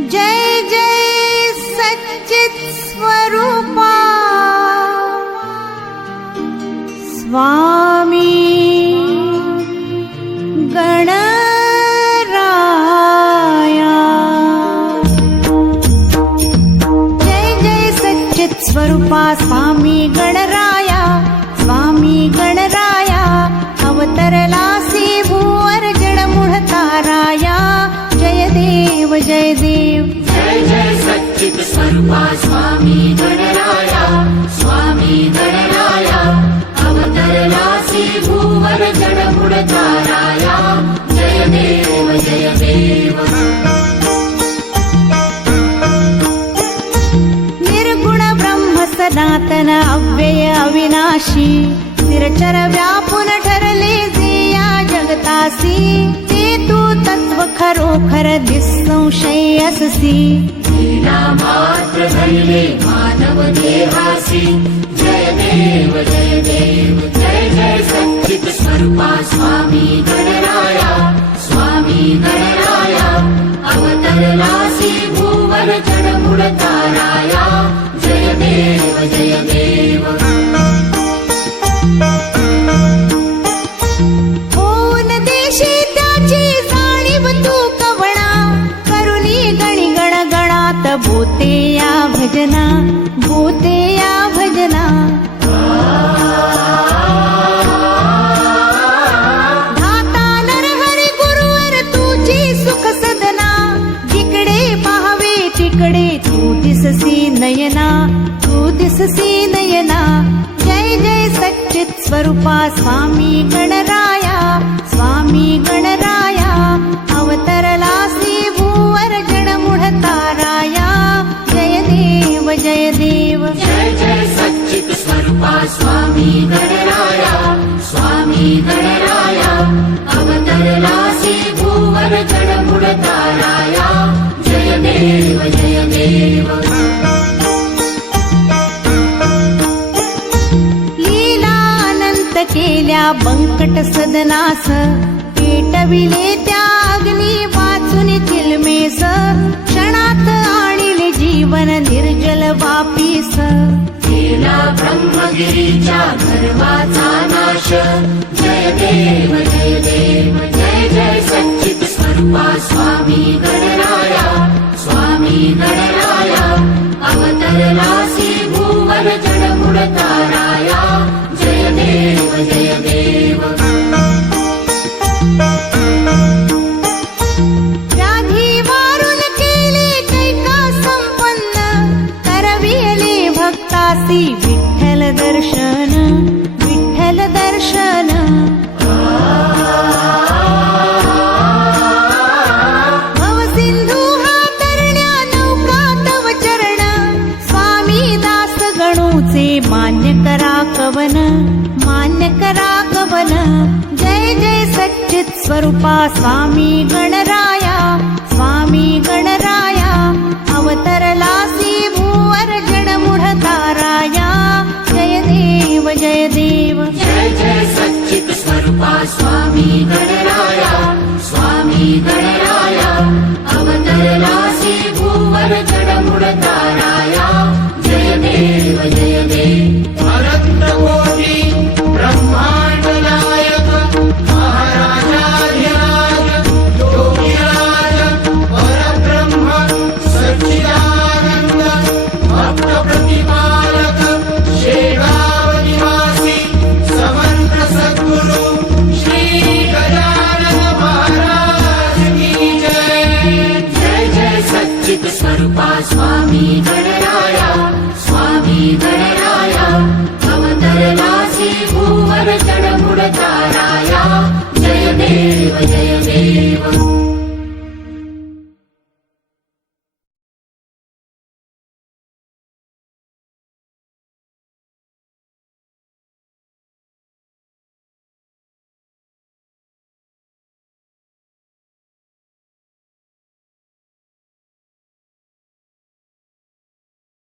जय जय सच्चित् स्वरूपा। स्वामी गणराया। जय जय सच्चित् स्वरूपा स्वामी गणराया स्थिरचर व्यापुन ठरले जे या जगतासी। ते तू तत्व खरोखर निसंशय अससी लीला मात्र धरिले मानव देहासी। जय देव जय देव जय जय सच्चित् स्वरूपा स्वामी गणराया। स्वामी गणराया अवतरलासी भूवर जडमुडताराया जय देव जय देव गणात या भजना भूते या भजना। धाता नरहरी गुरुवर तुझी सुख सदना। जिकडे पाहावे तिकडे तू दिससी नयना तू दिससी नयना। जय जय सच्चित स्वरूपा स्वामी गणराया स्वामी गणराया। स्वामी गणराया स्वामी गणराया अवतरलासी भूवर जडमुडताराया जय देव जय देव। लीला अनंत केल्या बंकट सदनास पेटविले त्या अग्नी वाचून चिलमेस क्षणात आणिले जीवन निर्जल वापीस गर्वाचा नाश। जय देव जय देव जय जय सच्चित् स्वरूपा स्वामी गणराया। स्वामी गणराया अवतरलासी भूवर जडमुडताराया गणूचे मान्य करा कवन मान्य करा कवन। जय जय सच्चित् स्वरूपा स्वामी गणराया स्वामी गणराया। अवतरलासी भूवर जडमुढ ताराया। जय देव जय देव। जय जय सच्चित् स्वरूपा स्वामी गणराया स्वामी गणराया स्वामी गणराया अवतरलासी भूवर जडमुडताराया जय देव। जय